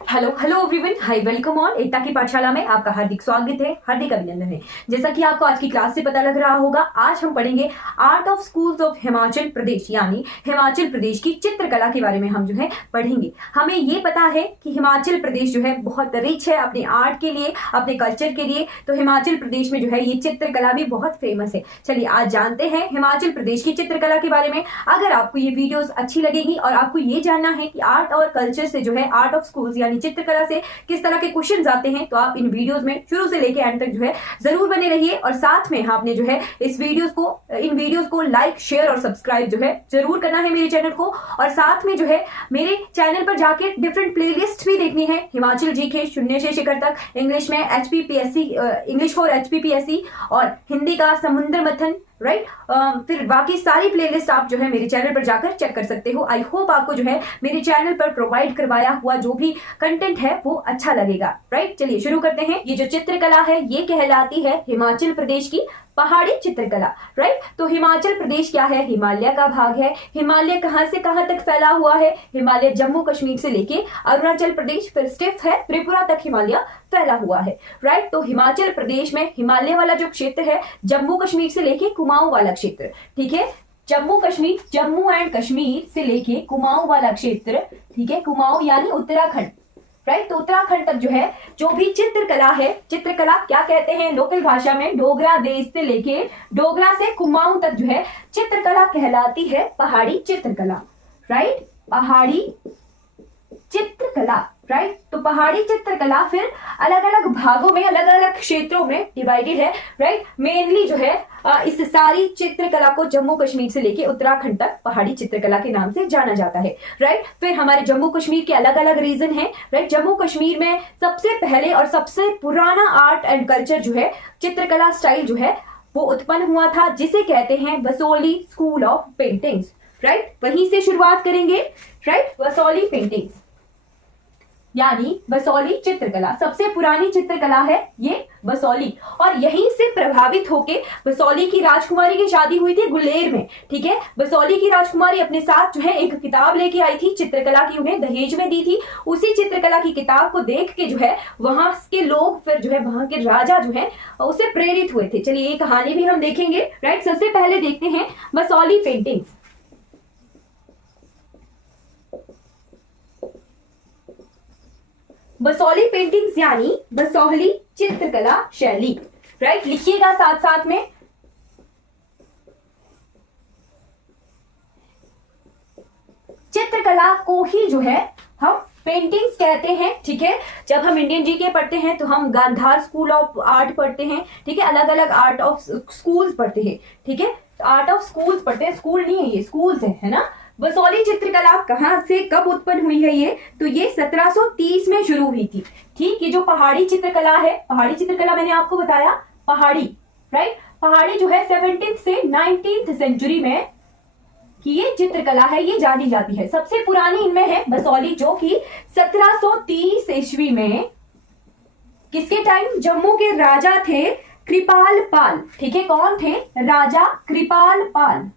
Hello hello everyone, hi, welcome on Ekta की पाठशाला में आपका हार्दिक स्वागत है, हार्दिक अभिनंदन है। जैसा कि आपको आज की क्लास से पता लग रहा होगा, आज हम पढ़ेंगे art of schools of Himachal Pradesh, यानी हिमाचल प्रदेश की चित्रकला के बारे में हम जो है पढ़ेंगे। हमें ये पता है कि हिमाचल प्रदेश जो है बहुत रिच है अपने आर्ट के लिए, अपने कल्चर के लिए। तो हिमाचल प्रदेश में जो है ये चित्रकला भी बहुत फेमस है। चलिए आज जानते हैं हिमाचल प्रदेश की चित्रकला के बारे में। अगर आपको ये वीडियोस अच्छी लगेगी और आपको ये जानना है कि आर्ट और कल्चर से जो है आर्ट ऑफ स्कूल्स यानी चित्रकला से किस तरह के क्वेश्चंस आते हैं, तो आप इन वीडियोस में शुरू से लेके एंड तक जो है जरूर बने रहिए। और साथ में आपने जो है इन वीडियोस को लाइक, शेयर और सब्सक्राइब जो है जरूर करना है मेरे चैनल को। और साथ में जो है मेरे चैनल पर जाके डिफरेंट प्लेलिस्ट भी देखनी है। हिमाचल जीके शून्य से शिखर तक, इंग्लिश में HPPSC, इंग्लिश फॉर HPPSC, और हिंदी का समुद्र मंथन, राइट। फिर बाकी सारी प्लेलिस्ट आप जो है मेरे चैनल पर जाकर चेक कर सकते हो। आई होप आपको जो है मेरे चैनल पर प्रोवाइड करवाया हुआ जो भी कंटेंट है वो अच्छा लगेगा, राइट। चलिए शुरू करते हैं। ये जो चित्रकला है ये कहलाती है हिमाचल प्रदेश की पहाड़ी चित्रकला, राइट। तो हिमाचल प्रदेश क्या है? हिमालय का भाग है। हिमालय कहां से कहां तक फैला हुआ है? हिमालय जम्मू कश्मीर से लेके अरुणाचल प्रदेश, फिर स्टिफ है त्रिपुरा तक हिमालय फैला हुआ है, राइट। तो हिमाचल प्रदेश में हिमालय वाला जो क्षेत्र है, जम्मू कश्मीर से लेके कुमाऊं वाला क्षेत्र, ठीक है। जम्मू एंड कश्मीर से लेके कुमाऊं वाला क्षेत्र, ठीक है। कुमाऊं यानी उत्तराखंड, राइट। तो उत्तराखंड तक जो है जो भी चित्रकला है, चित्रकला क्या कहते हैं लोकल भाषा में? डोगरा देश से लेके डोगरा से कुमाऊं तक जो है चित्रकला कहलाती है पहाड़ी चित्रकला, राइट। पहाड़ी चित्रकला, राइट। तो पहाड़ी चित्रकला फिर अलग अलग भागों में, अलग अलग क्षेत्रों में डिवाइडेड है, राइट। मेनली जो है इस सारी चित्रकला को जम्मू कश्मीर से लेके उत्तराखंड तक पहाड़ी चित्रकला के नाम से जाना जाता है, राइट। फिर हमारे जम्मू कश्मीर के अलग अलग रीजन है, राइट। जम्मू कश्मीर में सबसे पहले और सबसे पुराना आर्ट एंड कल्चर जो है, चित्रकला स्टाइल जो है वो उत्पन्न हुआ था, जिसे कहते हैं Basoli school of paintings, right. वहीं से शुरुआत करेंगे, राइट। बसोली पेंटिंग्स यानी बसोली चित्रकला, सबसे पुरानी चित्रकला है ये बसोली। और यहीं से प्रभावित होके बसोली की राजकुमारी की शादी हुई थी गुलेर में, ठीक है। बसोली की राजकुमारी अपने साथ जो है एक किताब लेके आई थी चित्रकला की, उन्हें दहेज में दी थी। उसी चित्रकला की किताब को देख के जो है वहां के लोग, फिर जो है वहां के राजा जो है उससे प्रेरित हुए थे। चलिए ये कहानी भी हम देखेंगे, राइट। सबसे पहले देखते हैं बसोली पेंटिंग्स। बसोली पेंटिंग्स यानी बसोहली चित्रकला शैली, राइट। लिखिएगा साथ साथ में। चित्रकला को ही जो है हम पेंटिंग्स कहते हैं, ठीक है। जब हम इंडियन जीके पढ़ते हैं तो हम गांधार स्कूल ऑफ आर्ट पढ़ते हैं, ठीक है। अलग अलग आर्ट ऑफ स्कूल्स पढ़ते हैं, ठीक है। आर्ट ऑफ स्कूल्स पढ़ते हैं, स्कूल नहीं है ये, स्कूल्स है ना। बसोली चित्रकला कहां से कब उत्पन्न हुई है ये? तो ये 1730 में शुरू हुई थी, ठीक। ये जो पहाड़ी चित्रकला है, पहाड़ी चित्रकला मैंने आपको बताया पहाड़ी, राइट। पहाड़ी जो है 17th से 19th सेंचुरी में कि ये चित्रकला है ये जानी जाती है। सबसे पुरानी इनमें है बसोली, जो कि 1730 ईस्वी में किसके टाइम? जम्मू के राजा थे कृपाल पाल, ठीक है। कौन थे? राजा कृपाल पाल।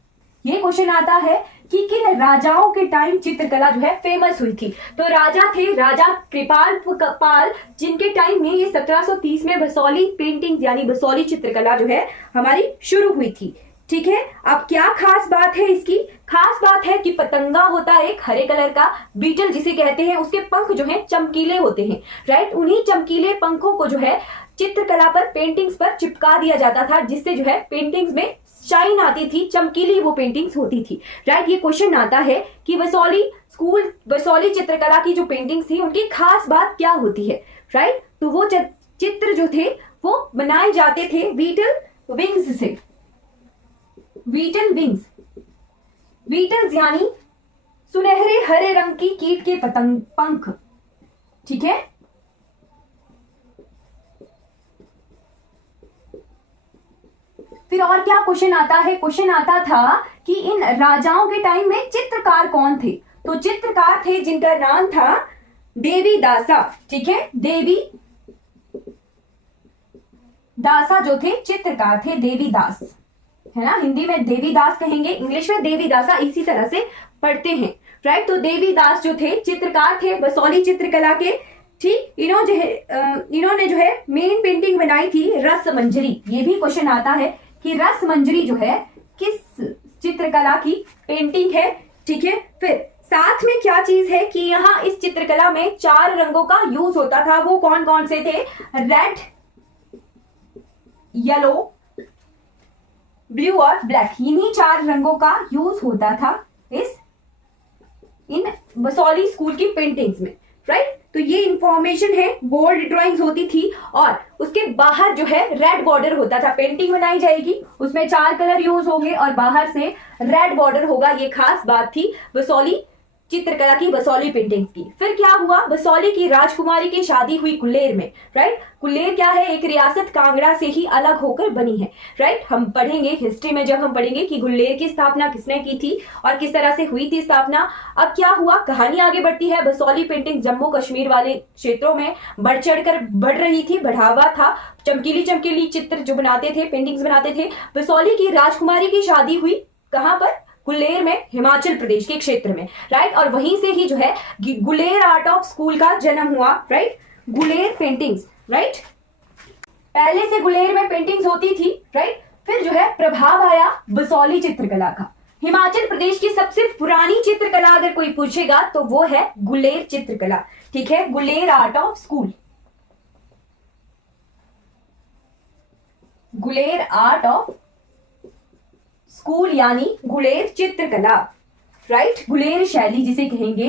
ये क्वेश्चन आता है कि किन राजाओं के टाइम चित्रकला जो है फेमस हुई थी? तो राजा थे राजा कृपाल पाल, जिनके टाइम में ये 1730 में बसोली पेंटिंग यानी बसोली चित्रकला जो है हमारी शुरू हुई थी, ठीक है। अब क्या खास बात है इसकी? खास बात है कि पतंगा होता है एक हरे कलर का, बीटल जिसे कहते हैं, उसके पंख जो है चमकीले होते हैं, राइट। उन्हीं चमकीले पंखों को जो है चित्रकला पर, पेंटिंग्स पर चिपका दिया जाता था, जिससे जो है पेंटिंग्स में शाइन आती थी, चमकीली वो पेंटिंग्स होती थी, राइट। ये क्वेश्चन आता है कि बसोली चित्रकला की जो पेंटिंग्स थी उनकी खास बात क्या होती है, राइट। तो वो चित्र जो थे वो बनाए जाते थे बीटल विंग्स से। बीटल विंग्स, बीटल्स यानी सुनहरे हरे रंग की कीट के पतंग पंख, ठीक है। फिर और क्या क्वेश्चन आता है? क्वेश्चन आता था कि इन राजाओं के टाइम में चित्रकार कौन थे? तो चित्रकार थे जिनका नाम था देवी दासा, ठीक है। देवी दासा जो थे चित्रकार थे, देवीदास, है ना। हिंदी में देवीदास कहेंगे, इंग्लिश में देवीदासा, इसी तरह से पढ़ते हैं, राइट। तो देवीदास जो थे चित्रकार थे बसोली चित्रकला के, ठीक। इन्होंने जो है मेन पेंटिंग बनाई थी रस मंजरी। ये भी क्वेश्चन आता है कि रस मंजरी जो है किस चित्रकला की पेंटिंग है। ठीक है। फिर साथ में क्या चीज है कि यहाँ इस चित्रकला में 4 रंगों का यूज होता था। वो कौन कौन से थे? रेड, येलो, ब्लू और ब्लैक। इन्हीं 4 रंगों का यूज होता था इन बसौली स्कूल की पेंटिंग्स में, राइट। तो ये इंफॉर्मेशन है। बोल्ड ड्राइंग्स होती थी और उसके बाहर जो है रेड बॉर्डर होता था। पेंटिंग बनाई जाएगी, उसमें 4 कलर यूज होंगे और बाहर से रेड बॉर्डर होगा। ये खास बात थी बसौली चित्रकला की, बसौली पेंटिंग्स की। फिर क्या हुआ? बसौली की राजकुमारी की शादी हुई कुल्लेर में, राइट। कुल्लेर क्या है? एक रियासत कांगड़ा से ही अलग होकर बनी है, राइट। हम पढ़ेंगे हिस्ट्री में, जब हम पढ़ेंगे कि कुल्लेर की स्थापना किसने की थी और किस तरह से हुई थी स्थापना। अब क्या हुआ? कहानी आगे बढ़ती है। बसौली पेंटिंग जम्मू कश्मीर वाले क्षेत्रों में बढ़ चढ़कर बढ़ रही थी, बढ़ावा था। चमकीली चमकीली चित्र जो बनाते थे, पेंटिंग्स बनाते थे। बसौली की राजकुमारी की शादी हुई कहां पर? गुलेर में, हिमाचल प्रदेश के क्षेत्र में, राइट। और वहीं से ही जो है गुलेर आर्ट ऑफ स्कूल का जन्म हुआ, राइट। Guler paintings, right. पहले से गुलेर में पेंटिंग्स होती थी, राइट। फिर जो है प्रभाव आया बसौली चित्रकला का। हिमाचल प्रदेश की सबसे पुरानी चित्रकला अगर कोई पूछेगा तो वो है गुलेर चित्रकला, ठीक है। Guler art of school, Guler art of school यानी गुलेर चित्रकला, राइट। गुलेर शैली जिसे कहेंगे,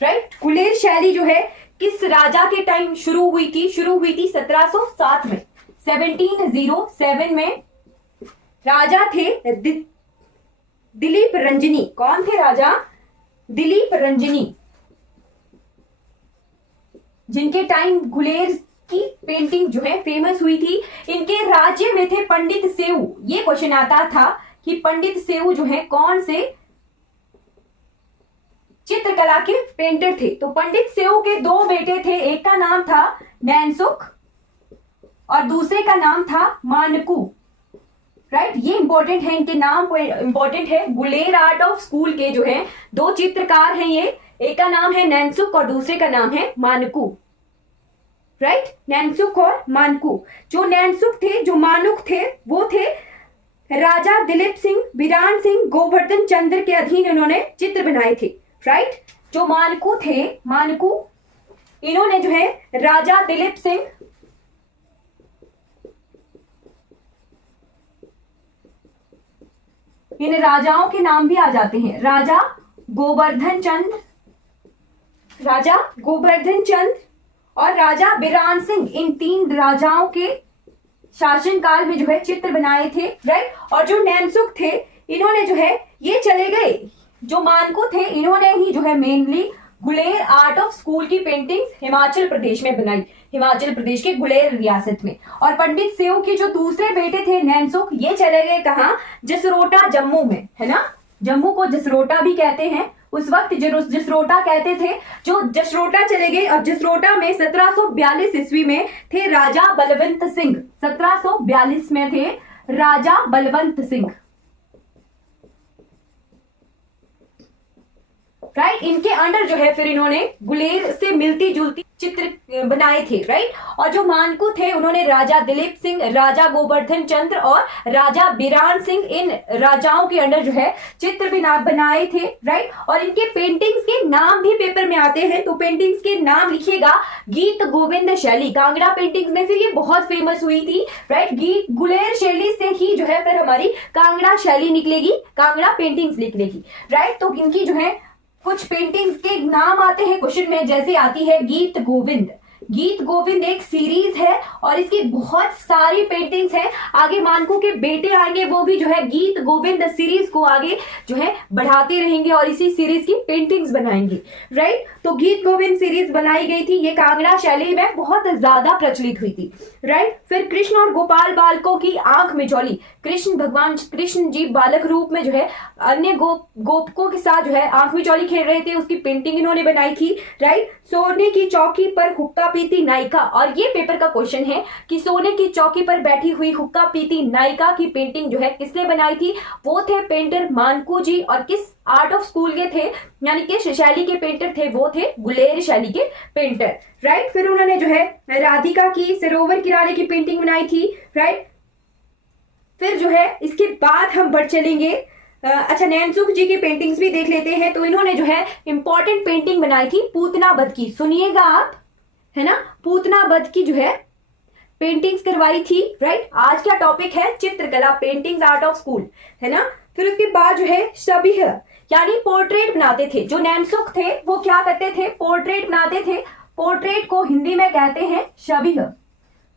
राइट। गुलेर शैली जो है किस राजा के टाइम शुरू हुई थी? शुरू हुई थी 1707 में, 1707 में। राजा थे दिलीप रंजनी। कौन थे राजा? दिलीप रंजनी, जिनके टाइम गुलेर की पेंटिंग जो है फेमस हुई थी। इनके राज्य में थे पंडित सेऊ। ये क्वेश्चन आता था कि पंडित सेऊ जो है कौन से चित्रकला के पेंटर थे? तो पंडित सेऊ के 2 बेटे थे। एक का नाम था नैनसुख और दूसरे का नाम था मानकू, राइट। ये इंपॉर्टेंट है, इनके नाम इंपॉर्टेंट है। गुलेर आर्ट ऑफ स्कूल के जो है 2 चित्रकार हैं ये। एक का नाम है नैनसुख और दूसरे का नाम है मानकू, राइट। नैनसुख और मानकू। जो नैनसुख थे, जो मानुक थे, वो थे राजा दिलीप सिंह, बिरान सिंह, गोवर्धन चंद्र के अधीन इन्होंने चित्र बनाए थे, राइट। जो मानकू थे, मानकू, इन्होंने जो है राजा दिलीप सिंह, इन राजाओं के नाम भी आ जाते हैं। राजा गोवर्धन चंद्र, राजा गोवर्धन चंद्र और राजा बिरान सिंह, इन 3 राजाओं के शासनकाल में जो है चित्र बनाए थे, राइट। और जो नैनसुख थे, इन्होंने जो है ये चले गए। जो मानकू थे, इन्होंने ही जो है mainly Guler art of school की पेंटिंग्स हिमाचल प्रदेश में बनाई, हिमाचल प्रदेश के गुलेर रियासत में। और पंडित सेऊ के जो दूसरे बेटे थे नैनसुख, ये चले गए कहाँ? जसरोटा, जम्मू में, है ना। जम्मू को जसरोटा भी कहते हैं। उस वक्त जसरोटा कहते थे। जो जसरोटा चले गए और जसरोटा में 1742 ईस्वी में थे राजा बलवंत सिंह। 1742 में थे राजा बलवंत सिंह, राइट। इनके अंडर जो है फिर इन्होंने गुलेर से मिलती जुलती चित्र बनाए थे, राइट। और जो मानकू थे, उन्होंने राजा दिलीप सिंह, राजा गोवर्धन चंद्र और राजा बिरान सिंह, इन राजाओं के अंडर जो है चित्र बनाए थे, राइट। और इनके पेंटिंग्स के नाम भी पेपर में आते हैं, तो पेंटिंग्स के नाम लिखिएगा। गीत गोविंद शैली, कांगड़ा पेंटिंग्स में फिर ये बहुत फेमस हुई थी, राइट। गीत गुलेर शैली से ही जो है फिर हमारी कांगड़ा शैली निकलेगी, कांगड़ा पेंटिंग्स निकलेगी, राइट। तो इनकी जो है कुछ पेंटिंग्स के नाम आते हैं क्वेश्चन में, जैसे आती है गीत गोविंद। गीत गोविंद एक सीरीज है और इसकी बहुत सारी पेंटिंग्स हैं। आगे मानकू के बेटे आएंगे, वो भी जो है गीत गोविंद सीरीज को आगे जो है बढ़ाते रहेंगे और इसी सीरीज की पेंटिंग्स बनाएंगे, राइट। तो गीत गोविंद सीरीज बनाई गई थी, ये कांगड़ा शैली में बहुत ज्यादा प्रचलित हुई थी, राइट। फिर कृष्ण और गोपाल बालकों की आंख मिचौली, कृष्ण भगवान कृष्ण जी बालक रूप में जो है अन्य गोपकों के साथ जो है आंख मिचौली खेल रहे थे, उसकी पेंटिंग इन्होंने बनाई थी, राइट। सोने की चौकी पर हुक्का पीती नायिका, और ये पेपर का क्वेश्चन है कि सोने की चौकी पर बैठी हुई हुक्का पीती नायिका की पेंटिंग जो है किसने बनाई थी? वो थे पेंटर मानकू जी, और किस आर्ट ऑफ स्कूल के थे, यानी किस शैली के पेंटर थे? वो थे गुलेर शैली के पेंटर, राइट। फिर उन्होंने जो है राधिका की सरोवर किनारे की पेंटिंग बनाई थी, राइट। फिर जो है इसके बाद हम बढ़ चलेंगे, अच्छा नैनसुख जी की पेंटिंग्स भी देख लेते हैं। तो इन्होंने जो है इंपॉर्टेंट पेंटिंग बनाई थी पूतना वध की, सुनिएगा आप, है ना, पूतना वध की जो है पेंटिंग्स करवाई थी, राइट। आज का टॉपिक है चित्रकला, पेंटिंग्स आर्ट ऑफ स्कूल, है ना। फिर उसके बाद जो है शबीह, यानी पोर्ट्रेट बनाते थे। जो नैनसुख थे वो क्या करते थे? पोर्ट्रेट बनाते थे। पोर्ट्रेट को हिंदी में कहते हैं शबीह,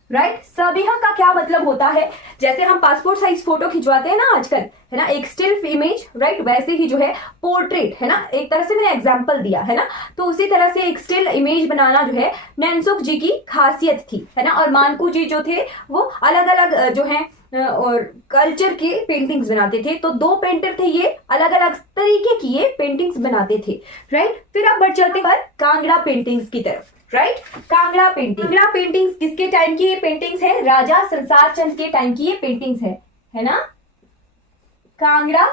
राइट। शबीह का क्या मतलब होता है? जैसे हम पासपोर्ट साइज फोटो खिंचवाते हैं ना आजकल, है ना, एक स्टिल इमेज, राइट, वैसे ही जो है पोर्ट्रेट, है ना, एक तरह से मैंने एग्जांपल दिया, है ना। तो उसी तरह से एक स्टिल इमेज बनाना जो है नैनसुख जी की खासियत थी, है ना। और मानकू जी जो थे वो अलग अलग जो है और कल्चर के पेंटिंग्स बनाते थे। तो दो पेंटर थे, ये अलग अलग तरीके की ये पेंटिंग्स बनाते थे, राइट। फिर अब बढ़ चलते हैं कांगड़ा पेंटिंग्स की तरफ, राइट। कांगड़ा पेंटिंग्स किसके टाइम की ये पेंटिंग्स है? राजा संसार चंद के टाइम की ये पेंटिंग्स है ना। कांगड़ा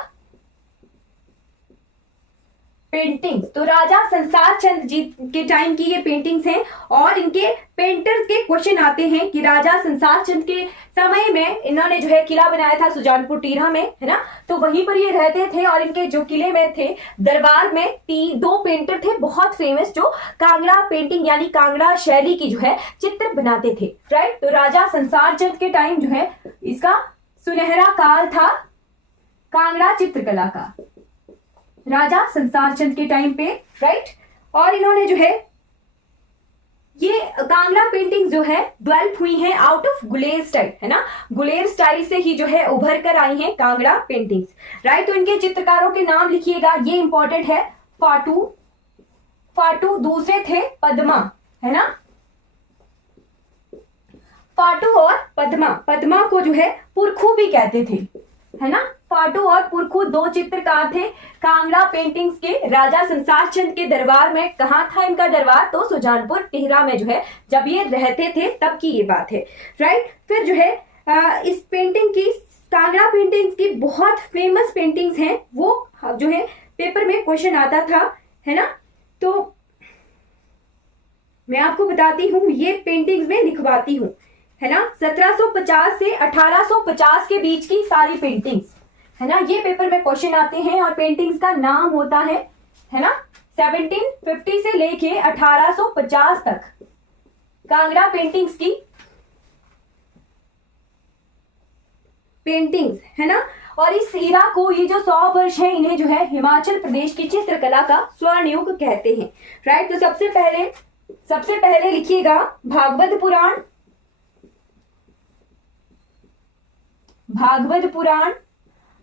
पेंटिंग्स तो राजा संसार चंद जी के टाइम की ये पेंटिंग्स हैं, और इनके पेंटर्स के क्वेश्चन आते हैं कि राजा संसार चंद के समय में इन्होंने जो है किला बनाया था सुजानपुर टीरा में, है ना। तो वहीं पर ये रहते थे, और इनके जो किले में थे दरबार में दो पेंटर थे बहुत फेमस, जो कांगड़ा पेंटिंग यानी कांगड़ा शैली की जो है चित्र बनाते थे, राइट। तो राजा संसार चंद के टाइम जो है इसका सुनहरा काल था कांगड़ा चित्रकला का, राजा संसार चंद के टाइम पे, राइट। और इन्होंने जो है ये कांगड़ा पेंटिंग जो है डेवलप हुई है आउट ऑफ गुलेर स्टाइल, है ना। गुलेर स्टाइल से ही जो है उभर कर आई हैं कांगड़ा पेंटिंग्स, राइट। तो इनके चित्रकारों के नाम लिखिएगा, ये इंपॉर्टेंट है। फाटू दूसरे थे पद्मा, है ना। फाटू और पद्मा को जो है पुरखू भी कहते थे, है ना। फाटू और पुरखू दो चित्रकार थे कांगड़ा पेंटिंग्स के। राजा संसार चंद के दरबार में, कहाँ था इनका दरबार? तो सुजानपुर टिहरा में जो है जब ये रहते थे तब की ये बात है, राइट। फिर जो है इस पेंटिंग की, कांगड़ा पेंटिंग्स की बहुत फेमस पेंटिंग्स हैं, वो जो है पेपर में क्वेश्चन आता था, है ना। तो मैं आपको बताती हूँ, ये पेंटिंग्स में लिखवाती हूँ, है ना। 1750 से 1850 के बीच की सारी पेंटिंग्स, है ना, ये पेपर में क्वेश्चन आते हैं। और पेंटिंग्स का नाम होता है ना, 1750 से लेके 1850 तक कांगड़ा पेंटिंग्स की पेंटिंग्स, है ना। और इस ईरा को, ये जो 100 वर्ष है, इन्हें जो है हिमाचल प्रदेश की चित्रकला का स्वर्ण युग कहते हैं, राइट। तो सबसे पहले लिखिएगा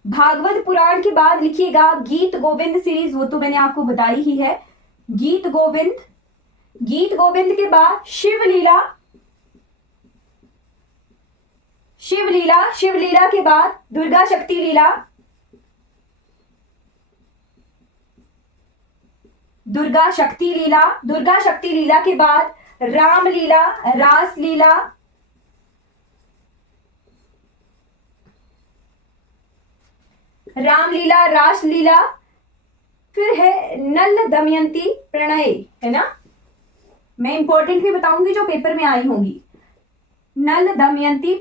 भागवत पुराण के बाद लिखिएगा गीत गोविंद सीरीज, वो तो मैंने आपको बताई ही है, गीत गोविंद के बाद शिवलीला के बाद दुर्गा शक्ति लीला के बाद रामलीला, रासलीला, फिर है नल दमयंती प्रणय, है ना। मैं इंपॉर्टेंट भी बताऊंगी जो पेपर में आई होंगी, नल दमयंती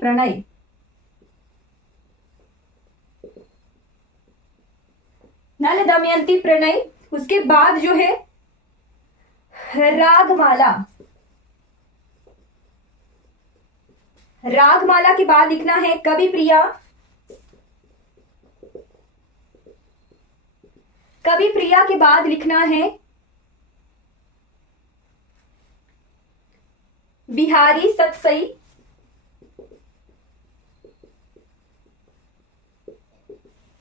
प्रणय, उसके बाद जो है रागमाला के बाद लिखना है कवि प्रिया के बाद लिखना है बिहारी सतसई,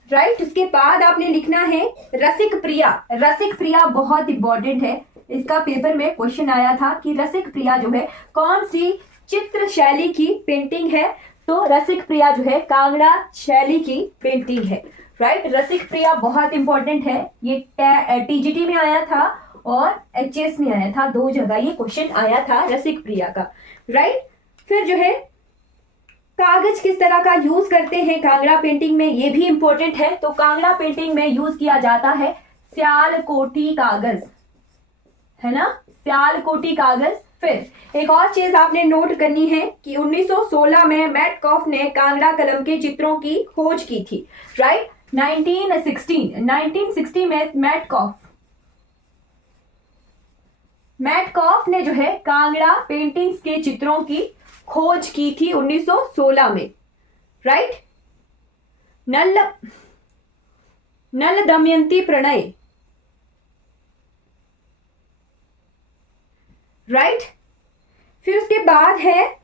राइट। उसके बाद आपने लिखना है रसिक प्रिया बहुत इंपॉर्टेंट है, इसका पेपर में क्वेश्चन आया था कि रसिक प्रिया जो है कौन सी चित्र शैली की पेंटिंग है? तो रसिक प्रिया जो है कांगड़ा शैली की पेंटिंग है, राइट। रसिक प्रिया बहुत इंपॉर्टेंट है, ये टीजीटी में आया था और एचएस में आया था, 2 जगह ये क्वेश्चन आया था रसिक प्रिया का, राइट। फिर जो है कागज किस तरह का यूज करते हैं कांगड़ा पेंटिंग में, ये भी इंपॉर्टेंट है। तो कांगड़ा पेंटिंग में यूज किया जाता है स्यालकोटी कागज, है ना, स्यालकोटी कागज। फिर एक और चीज आपने नोट करनी है कि 1916 में मैटकॉफ ने कांगड़ा कलम के चित्रों की खोज की थी, राइट। 1916 में मैटकॉफ ने जो है कांगड़ा पेंटिंग्स के चित्रों की खोज की थी 1916 में, राइट। नल दमयंती प्रणय, राइट। फिर उसके बाद है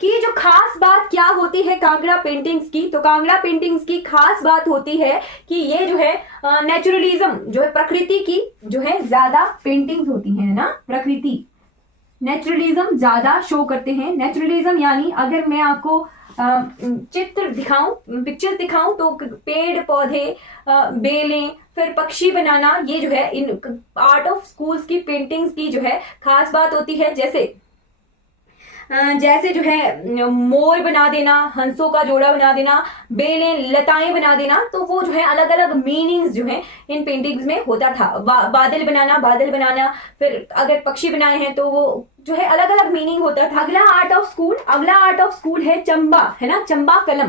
कि जो खास बात क्या होती है कांगड़ा पेंटिंग्स की, तो कांगड़ा पेंटिंग्स की खास बात होती है कि ये जो है नेचुरलिज्म, जो है प्रकृति की जो है ज्यादा पेंटिंग्स होती हैं ना, प्रकृति नेचुरलिज्म ज्यादा शो करते हैं। नेचुरलिज्म यानी अगर मैं आपको चित्र दिखाऊं, पिक्चर्स दिखाऊं, तो पेड़ पौधे, बेलें, फिर पक्षी बनाना, ये जो है इन आर्ट ऑफ स्कूल्स की पेंटिंग्स की जो है खास बात होती है। जैसे जो है मोर बना देना, हंसों का जोड़ा बना देना, बेलें, लताएं बना देना, तो वो जो है अलग अलग मीनिंग्स जो है इन पेंटिंग्स में होता था। बादल बनाना, फिर अगर पक्षी बनाए हैं तो वो जो है अलग अलग मीनिंग होता था। अगला आर्ट ऑफ स्कूल है चंबा, है ना, चंबा कलम।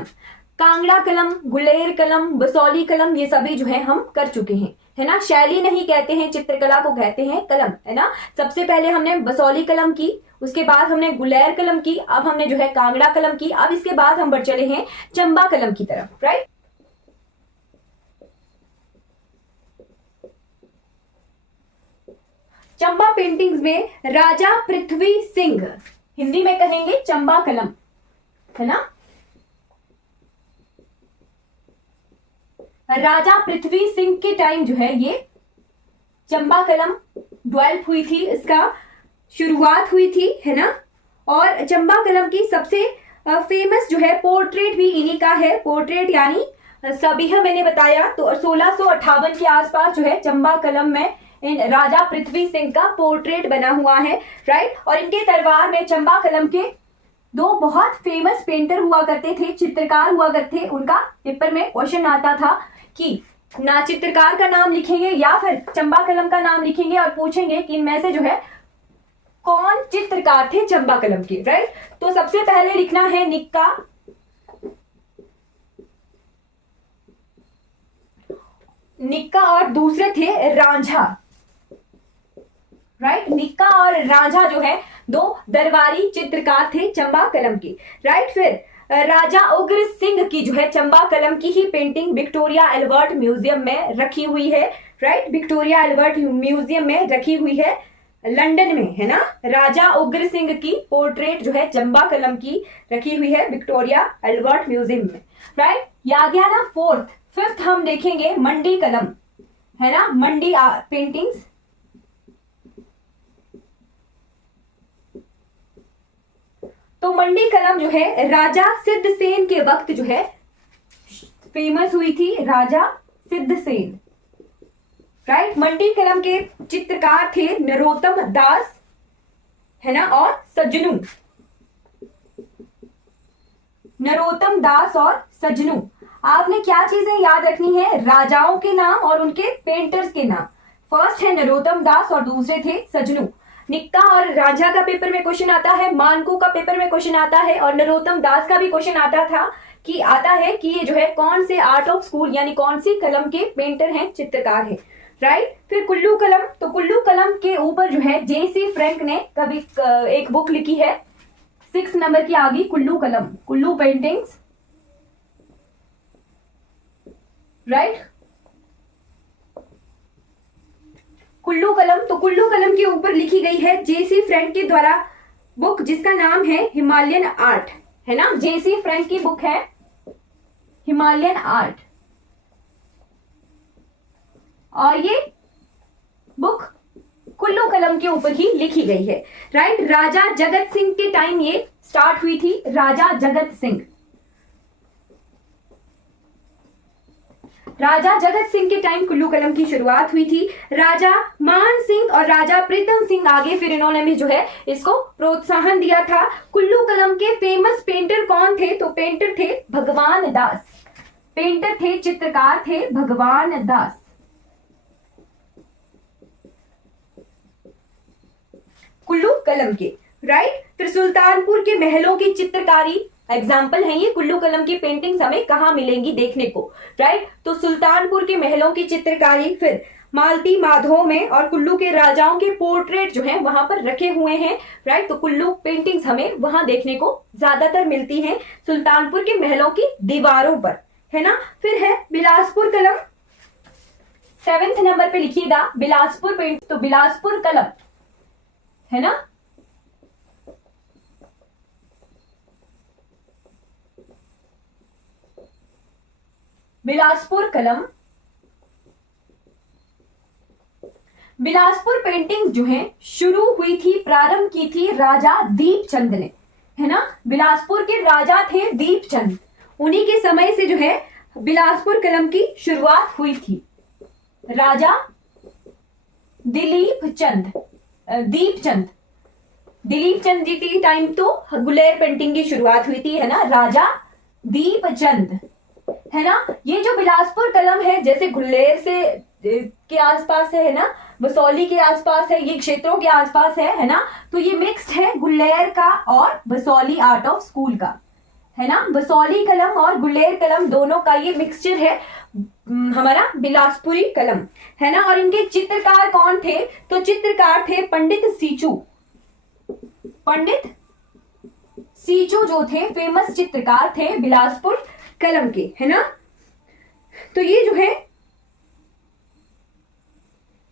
कांगड़ा कलम, गुलेर कलम, बसौली कलम, ये सभी जो है हम कर चुके हैं, है ना। शैली नहीं कहते हैं चित्रकला को, कहते हैं कलम, है ना। सबसे पहले हमने बसौली कलम की, उसके बाद हमने गुलेर कलम की, अब हमने जो है कांगड़ा कलम की, अब इसके बाद हम बढ़ चले हैं चंबा कलम की तरफ, राइट। चंबा पेंटिंग्स में राजा पृथ्वी सिंह, हिंदी में कहेंगे चंबा कलम, है ना। राजा पृथ्वी सिंह के टाइम जो है ये चंबा कलम डेवलप हुई थी, इसका शुरुआत हुई थी, है ना। और चंबा कलम की सबसे फेमस जो है पोर्ट्रेट भी इन्हीं का है। पोर्ट्रेट यानी सभी मैंने बताया, तो 1658 के आसपास जो है चंबा कलम में इन राजा पृथ्वी सिंह का पोर्ट्रेट बना हुआ है, राइट। और इनके दरबार में चंबा कलम के 2 बहुत फेमस पेंटर हुआ करते थे, चित्रकार हुआ करते थे। उनका पेपर में क्वेश्चन आता था कि ना चित्रकार का नाम लिखेंगे या फिर चंबा कलम का नाम लिखेंगे और पूछेंगे कि इनमें से जो है कौन चित्रकार थे चंबा कलम के, राइट। तो सबसे पहले लिखना है निक्का और दूसरे थे रांझा, राइट। निक्का और रांझा जो है 2 दरबारी चित्रकार थे चंबा कलम के, राइट। फिर राजा उग्र सिंह की जो है चंबा कलम की ही पेंटिंग विक्टोरिया एल्बर्ट म्यूजियम में रखी हुई है, राइट। विक्टोरिया एल्बर्ट म्यूजियम में रखी हुई है, लंदन में, है ना। राजा उग्र सिंह की पोर्ट्रेट जो है चंबा कलम की रखी हुई है विक्टोरिया एल्बर्ट म्यूजियम में, राइट। ये आ गया ना फिफ्थ हम देखेंगे मंडी कलम, है ना, मंडी पेंटिंग्स। तो मंडी कलम जो है राजा सिद्धसेन के वक्त जो है फेमस हुई थी, राजा सिद्धसेन, राइट। मंडी कलम के चित्रकार थे नरोत्तम दास, है ना, और सज्जनू, नरोत्तम दास और सज्जनू। आपने क्या चीजें याद रखनी है, राजाओं के नाम और उनके पेंटर्स के नाम। फर्स्ट है नरोत्तम दास और दूसरे थे सज्जनू। निक्का और रांझा का पेपर में क्वेश्चन आता है, मानकू का पेपर में क्वेश्चन आता है, और नरोत्तम दास का भी क्वेश्चन आता है कि ये जो है कौन से आर्ट ऑफ स्कूल यानी कौन सी कलम के पेंटर हैं, चित्रकार हैं, राइट। फिर कुल्लू कलम, तो कुल्लू कलम के ऊपर जो है जेसी फ्रैंक ने कभी एक बुक लिखी है, 6 नंबर की आ गई कुल्लू कलम, कुल्लू पेंटिंग्स, राइट। कुल्लू कलम, तो कुल्लू कलम के ऊपर लिखी गई है जेसी फ्रैंक के द्वारा बुक, जिसका नाम है हिमालयन आर्ट, है ना। जेसी फ्रैंक की बुक है हिमालयन आर्ट, और ये बुक कुल्लू कलम के ऊपर ही लिखी गई है, राइट। राजा जगत सिंह के टाइम ये स्टार्ट हुई थी, राजा जगत सिंह, राजा जगत सिंह के टाइम कुल्लू कलम की शुरुआत हुई थी। राजा मान सिंह और राजा प्रीतम सिंह आगे फिर इन्होंने भी जो है इसको प्रोत्साहन दिया था। कुल्लू कलम के फेमस पेंटर कौन थे? तो पेंटर थे भगवान दास। पेंटर थे, चित्रकार थे भगवान दास। कुल्लू कलम के, राइट। फिर सुल्तानपुर के महलों की चित्रकारी एग्जाम्पल है ये। कुल्लू कलम की पेंटिंग्स हमें कहाँ मिलेंगी देखने को, राइट। तो सुल्तानपुर के महलों की चित्रकारी, फिर मालती माधो में और कुल्लू के राजाओं के पोर्ट्रेट जो हैं वहां पर रखे हुए हैं, राइट। तो कुल्लू पेंटिंग्स हमें वहां देखने को ज्यादातर मिलती हैं, सुल्तानपुर के महलों की दीवारों पर, है ना। फिर है बिलासपुर कलम, 7वें नंबर पे लिखिएगा बिलासपुर पेंट। तो बिलासपुर कलम, है ना। बिलासपुर कलम, बिलासपुर पेंटिंग जो है शुरू हुई थी, प्रारंभ की थी राजा दीपचंद ने, है ना। बिलासपुर के राजा थे दीपचंद, उन्हीं के समय से जो है बिलासपुर कलम की शुरुआत हुई थी। राजा दीपचंद जी के टाइम तो गुलेर पेंटिंग की शुरुआत हुई थी, है ना। राजा दीपचंद, है ना। ये जो बिलासपुर कलम है, जैसे गुलेर से के आसपास है ना, बसौली के आसपास है, ये क्षेत्रों के आसपास है ना। तो ये मिक्स्ड है गुलेर का और बसौली आर्ट ऑफ स्कूल का, है ना। बसौली कलम और गुलेर कलम दोनों का ये मिक्सचर है हमारा बिलासपुरी कलम, है ना। और इनके चित्रकार कौन थे? तो चित्रकार थे पंडित सीचू। पंडित सीचू जो थे फेमस चित्रकार थे बिलासपुर कलम के, है ना। तो ये जो है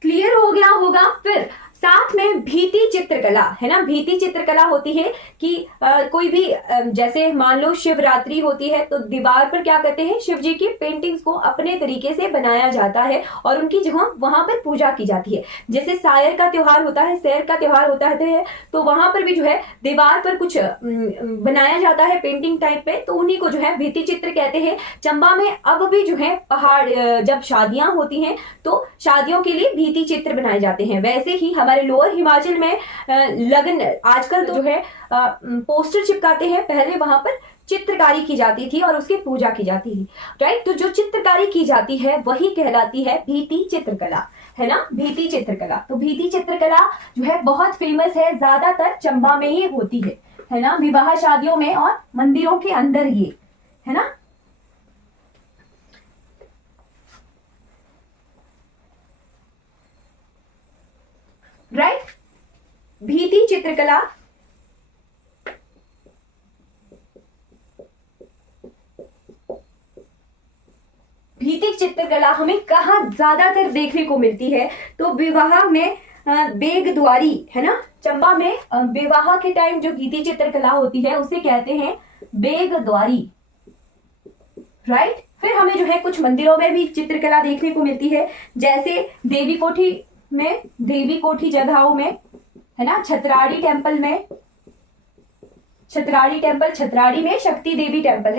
क्लियर हो गया होगा। फिर साथ में भीति चित्रकला, है ना। भीति चित्रकला होती है कि कोई भी जैसे मान लो शिवरात्रि होती है तो दीवार पर क्या करते हैं, शिव जी की पेंटिंग्स को अपने तरीके से बनाया जाता है और उनकी जगह वहां पर पूजा की जाती है। जैसे सायर का त्योहार होता है, सैर का त्योहार होता है, तो वहां पर भी जो है दीवार पर कुछ बनाया जाता है पेंटिंग टाइप पे, तो उन्हीं को जो है भीति चित्र कहते हैं। चंबा में अब भी जो है पहाड़ जब शादियां होती हैं तो शादियों के लिए भीति चित्र बनाए जाते हैं। वैसे ही हमारे लोअर हिमाचल में लगन आजकल तो जो है पोस्टर चिपकाते हैं, पहले वहां पर चित्रकारी की जाती थी और उसकी पूजा की जाती थी, राइट। तो जो चित्रकारी की जाती है वही कहलाती है भीति चित्रकला, है ना। भीति चित्रकला, तो भीति चित्रकला जो है बहुत फेमस है, ज्यादातर चंबा में ही होती है ना। विवाह शादियों में और मंदिरों के अंदर ये, है ना। राइट, भीति चित्रकला भीति चित्रकला हमें कहाँ ज्यादातर देखने को मिलती है? तो विवाह में बेगद्वारी, है ना। चंबा में विवाह के टाइम जो भीति चित्रकला होती है उसे कहते हैं बेगद्वारी, राइट। फिर हमें जो है कुछ मंदिरों में भी चित्रकला देखने को मिलती है, जैसे देवी कोठी में, देवी कोठी जगहों में, है ना। छतराड़ी टेम्पल में, छतराड़ी टेम्पल, छतराड़ी में शक्ति देवी टेम्पल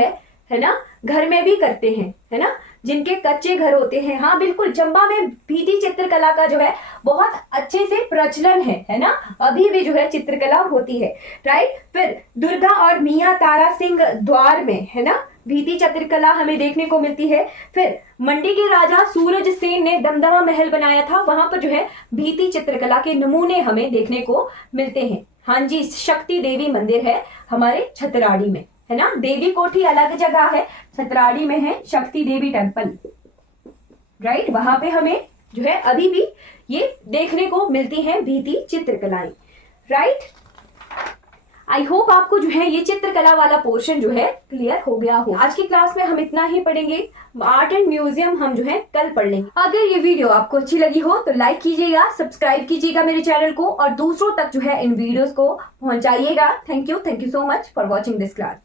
है ना। घर में भी करते हैं, है ना, जिनके कच्चे घर होते हैं। हाँ बिल्कुल, चंबा में भीति चित्रकला का जो है बहुत अच्छे से प्रचलन है ना। अभी भी जो है चित्रकला होती है, राइट। फिर दुर्गा और मियां तारा सिंह द्वार में, है ना, भीति चित्रकला हमें देखने को मिलती है। फिर मंडी के राजा सूरज सेन ने दमदमा महल बनाया था, वहां पर जो है भीति चित्रकला के नमूने हमें देखने को मिलते हैं। हाँ जी, शक्ति देवी मंदिर है हमारे छतराड़ी में, है ना। देवी कोठी अलग जगह है, छतराड़ी में है शक्ति देवी टेम्पल, राइट। वहां पे हमें जो है अभी भी ये देखने को मिलती हैं भीति चित्रकलाएं, राइट। आई होप आपको जो है ये चित्रकला वाला पोर्शन जो है क्लियर हो गया हो। आज की क्लास में हम इतना ही पढ़ेंगे, आर्ट एंड म्यूजियम हम जो है कल पढ़ लेंगे। अगर ये वीडियो आपको अच्छी लगी हो तो लाइक कीजिएगा, सब्सक्राइब कीजिएगा मेरे चैनल को और दूसरों तक जो है इन वीडियोस को पहुंचाइएगा। Thank you so much for watching this class.